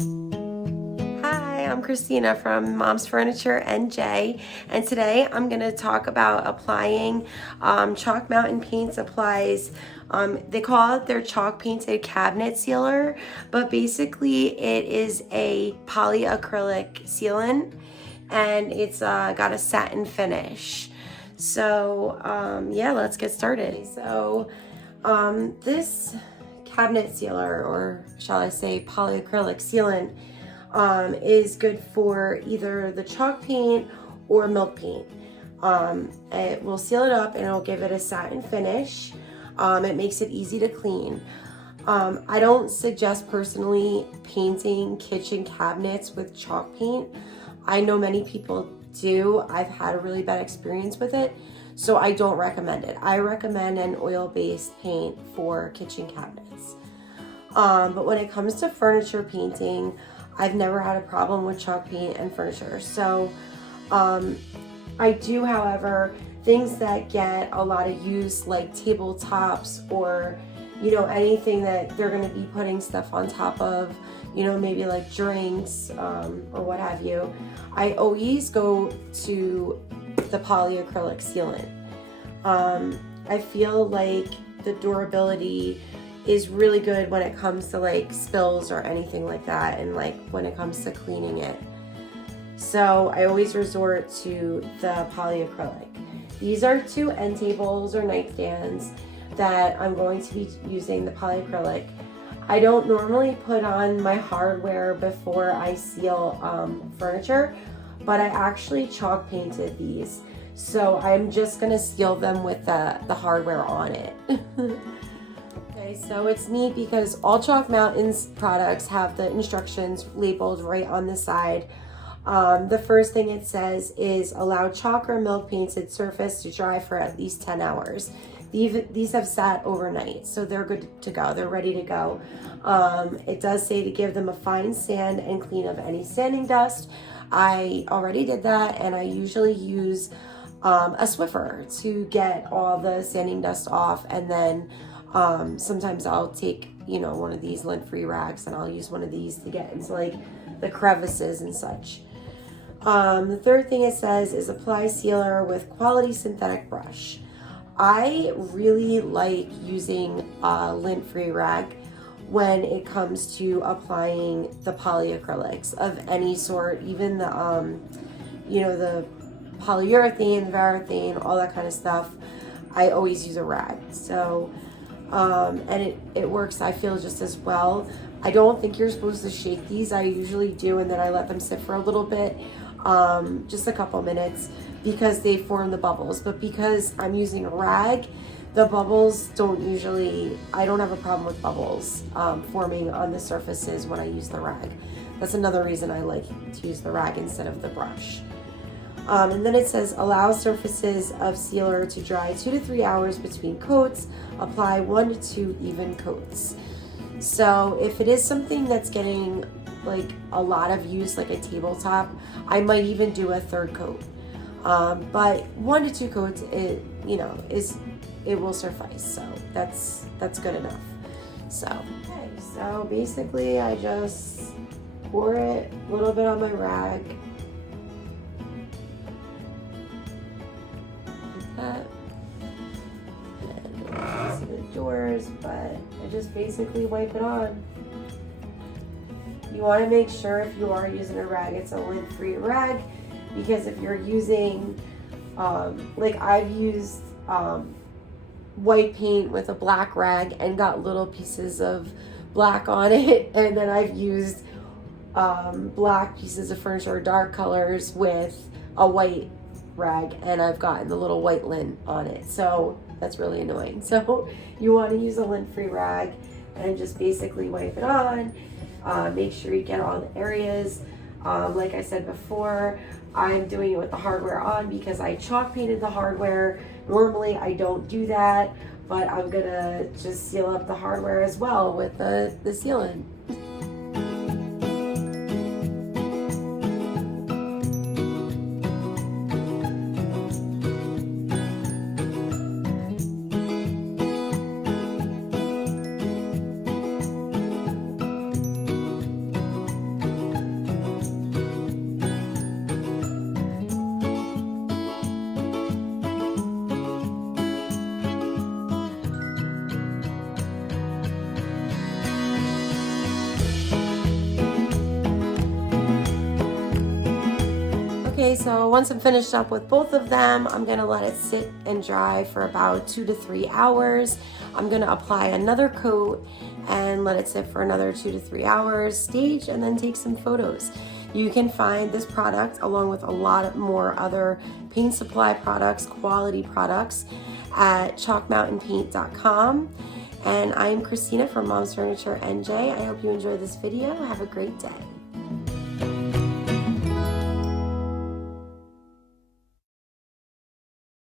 Hi, I'm Christina from Mom's Furniture NJ, and today I'm going to talk about applying Chalk Mountain Paint Supplies. They call it their chalk painted cabinet sealer, but basically it is a polyacrylic sealant, and it's got a satin finish. So yeah, let's get started. So this cabinet sealer, or shall I say polyacrylic sealant, is good for either the chalk paint or milk paint. It will seal it up and it'll give it a satin finish. It makes it easy to clean. I don't suggest personally painting kitchen cabinets with chalk paint. I know many people do. I've had a really bad experience with it, so I don't recommend it. I recommend an oil-based paint for kitchen cabinets. But when it comes to furniture painting, I've never had a problem with chalk paint and furniture. So I do, however, things that get a lot of use, like tabletops or, you know, anything that they're going to be putting stuff on top of, you know, maybe like drinks or what have you, I always go to the polyacrylic sealant. I feel like the durability is really good when it comes to like spills or anything like that, and like when it comes to cleaning it. So I always resort to the polyacrylic. These are two end tables or nightstands that I'm going to be using the polyacrylic. I don't normally put on my hardware before I seal furniture, but I actually chalk painted these. So I'm just gonna seal them with the hardware on it. Okay, so it's neat because all Chalk Mountains products have the instructions labeled right on the side. The first thing it says is allow chalk or milk painted surface to dry for at least 10 hours. These have sat overnight, so they're good to go. They're ready to go. It does say to give them a fine sand and clean of any sanding dust. I already did that, and I usually use a Swiffer to get all the sanding dust off, and then sometimes I'll take, you know, one of these lint-free rags and I'll use one of these to get into like the crevices and such. The third thing it says is apply sealer with quality synthetic brush. I really like using a lint-free rag when it comes to applying the polyacrylics of any sort, even the you know, the polyurethane, varathane, all that kind of stuff. I always use a rag. So and it works, I feel, just as well. I don't think you're supposed to shake these. I usually do, and then I let them sit for a little bit, just a couple minutes, because they form the bubbles. But because I'm using a rag, the bubbles don't usually, I don't have a problem with bubbles forming on the surfaces when I use the rag. That's another reason I like to use the rag instead of the brush. And then it says allow surfaces of sealer to dry 2 to 3 hours between coats. Apply 1 to 2 even coats. So if it is something that's getting like a lot of use, like a tabletop, I might even do a third coat. But 1 to 2 coats, it, you know, it will suffice. So that's good enough. So okay, so basically I just pour it a little bit on my rag. That. And the doors, but I just basically wipe it on. You want to make sure if you are using a rag, it's a lint-free rag, because if you're using, like I've used white paint with a black rag and got little pieces of black on it, and then I've used black pieces of furniture or dark colors with a white rag, and I've gotten the little white lint on it, so that's really annoying. So you want to use a lint-free rag and just basically wipe it on. Make sure you get all the areas. Like I said before, I'm doing it with the hardware on because I chalk painted the hardware. Normally I don't do that, but I'm gonna just seal up the hardware as well with the sealant. so once I'm finished up with both of them, I'm gonna let it sit and dry for about 2 to 3 hours. I'm gonna apply another coat and let it sit for another 2 to 3 hours, stage, and then take some photos. You can find this product along with a lot more other paint supply products, quality products at chalkmountainpaint.com. And I'm Christina from Mom's Furniture NJ. I hope you enjoyed this video. Have a great day.